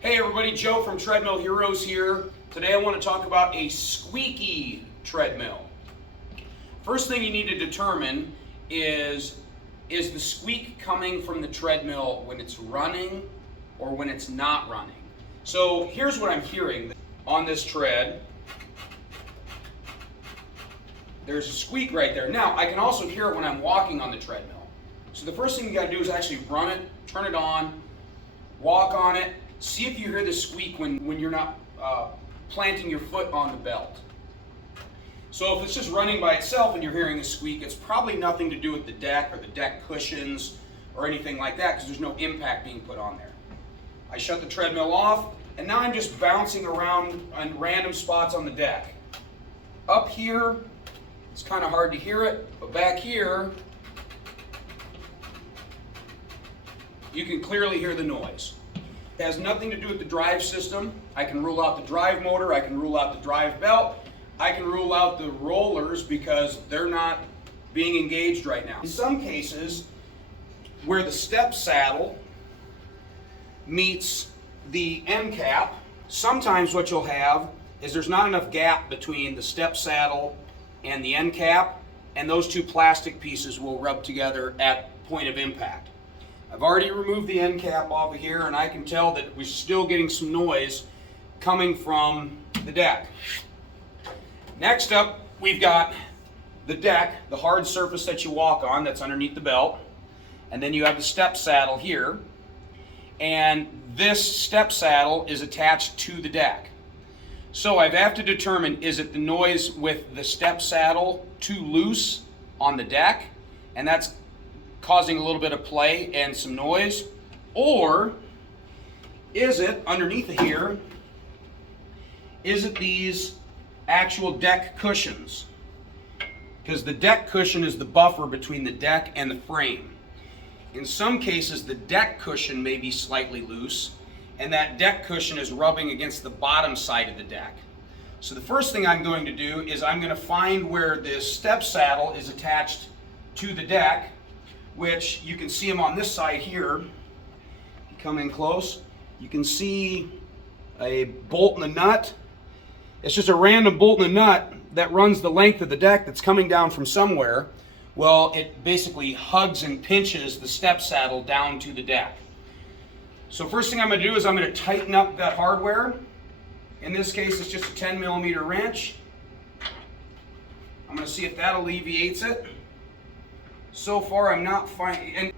Hey everybody, Joe from Treadmill Heroes here. Today I want to talk about a squeaky treadmill. First thing you need to determine is the squeak coming from the treadmill when it's running or when it's not running? So here's what I'm hearing on this tread. There's a squeak right there. Now I can also hear it when I'm walking on the treadmill. So the first thing you got to do is actually run it, turn it on, walk on it. See if you hear the squeak when you're not planting your foot on the belt. So if it's just running by itself and you're hearing a squeak, it's probably nothing to do with the deck or the deck cushions or anything like that, because there's no impact being put on there. I shut the treadmill off, and now I'm just bouncing around on random spots on the deck. Up here, it's kind of hard to hear it, but back here, you can clearly hear the noise. It has nothing to do with the drive system. I can rule out the drive motor, I can rule out the drive belt, I can rule out the rollers because they're not being engaged right now. In some cases, where the step saddle meets the end cap, sometimes what you'll have is there's not enough gap between the step saddle and the end cap, and those two plastic pieces will rub together at point of impact. I've already removed the end cap off of here, and I can tell that we're still getting some noise coming from the deck. Next up, we've got the deck, the hard surface that you walk on that's underneath the belt, and then you have the step saddle here, and this step saddle is attached to the deck. So I have to determine, is it the noise with the step saddle too loose on the deck, and that's causing a little bit of play and some noise, or is it underneath of here, is it these actual deck cushions? Because the deck cushion is the buffer between the deck and the frame. In some cases, the deck cushion may be slightly loose, and that deck cushion is rubbing against the bottom side of the deck. So the first thing I'm going to do is I'm going to find where this step saddle is attached to the deck, which you can see them on this side here. You come in close, you can see a bolt and a nut. It's just a random bolt and a nut that runs the length of the deck that's coming down from somewhere. Well, it basically hugs and pinches the step saddle down to the deck. So first thing I'm going to do is I'm going to tighten up that hardware. In this case, it's just a 10mm wrench. I'm going to see if that alleviates it. So far, I'm not finding,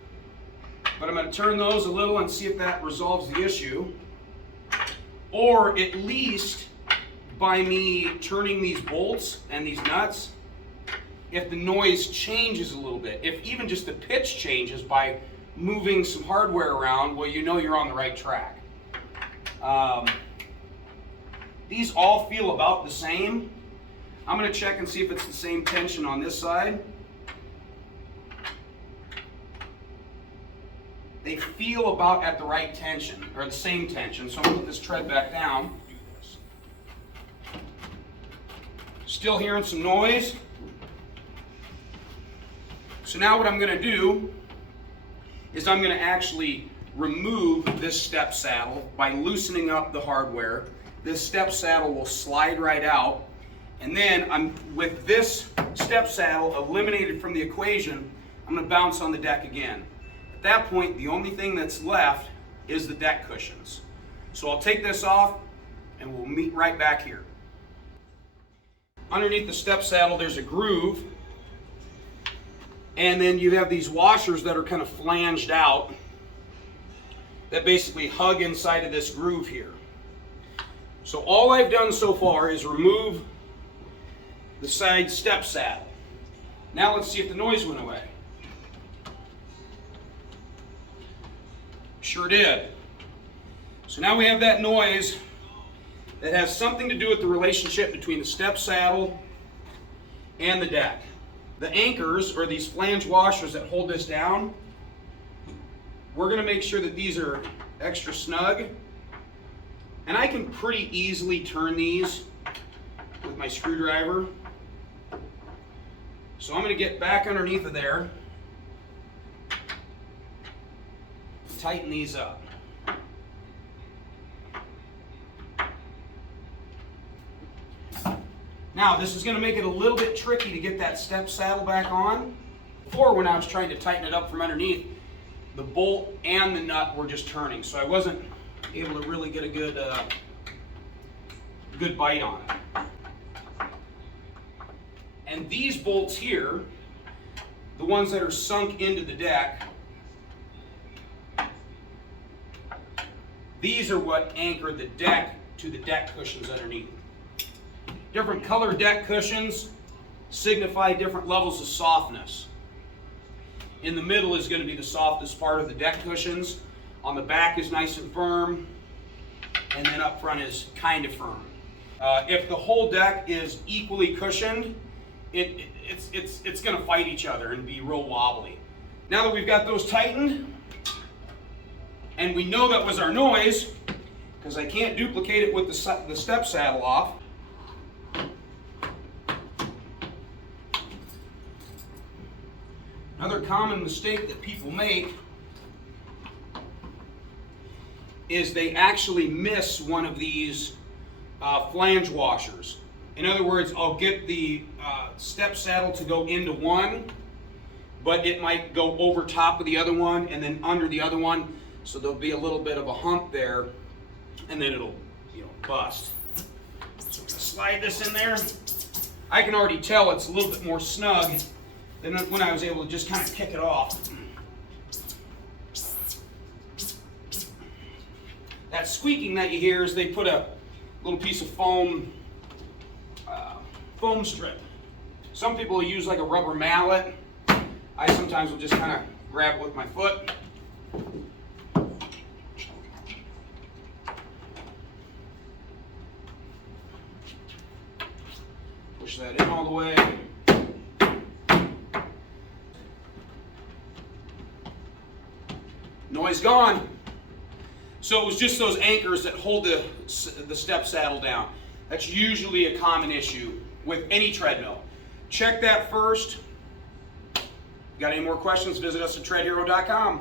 but I'm going to turn those a little and see if that resolves the issue. Or at least by me turning these bolts and these nuts, if the noise changes a little bit, if even just the pitch changes by moving some hardware around, well, you know you're on the right track. These all feel about the same. I'm going to check and see if it's the same tension on this side. They feel about at the right tension, or the same tension. So I'm going to put this tread back down. Do this. Still hearing some noise. So now what I'm going to do is I'm going to actually remove this step saddle by loosening up the hardware. This step saddle will slide right out, and then with this step saddle eliminated from the equation, I'm going to bounce on the deck again. At that point, the only thing that's left is the deck cushions. So I'll take this off and we'll meet right back here. Underneath the step saddle, there's a groove, and then you have these washers that are kind of flanged out that basically hug inside of this groove here. So all I've done so far is remove the side step saddle. Now let's see if the noise went away. Sure did. So now we have that noise that has something to do with the relationship between the step saddle and the deck. The anchors, or these flange washers that hold this down, we're going to make sure that these are extra snug. And I can pretty easily turn these with my screwdriver. So I'm going to get back underneath of there, tighten these up. Now, this is going to make it a little bit tricky to get that step saddle back on. Before, when I was trying to tighten it up from underneath, the bolt and the nut were just turning, so I wasn't able to really get a good bite on it. And these bolts here, the ones that are sunk into the deck, these are what anchor the deck to the deck cushions underneath. Different color deck cushions signify different levels of softness. In the middle is going to be the softest part of the deck cushions. On the back is nice and firm, and then up front is kind of firm. If the whole deck is equally cushioned, it's going to fight each other and be real wobbly. Now that we've got those tightened, and we know that was our noise, because I can't duplicate it with the step saddle off. Another common mistake that people make is they actually miss one of these flange washers. In other words, I'll get the step saddle to go into one, but it might go over top of the other one and then under the other one, so there'll be a little bit of a hump there, and then it'll, bust. So I'm gonna slide this in there. I can already tell it's a little bit more snug than when I was able to just kind of kick it off. That squeaking that you hear is they put a little piece of foam strip. Some people will use like a rubber mallet. I sometimes will just kind of grab it with my foot. Push that in all the way. Noise gone. So it was just those anchors that hold the step saddle down. That's usually a common issue with any treadmill. Check that first. Got any more questions? Visit us at treadhero.com.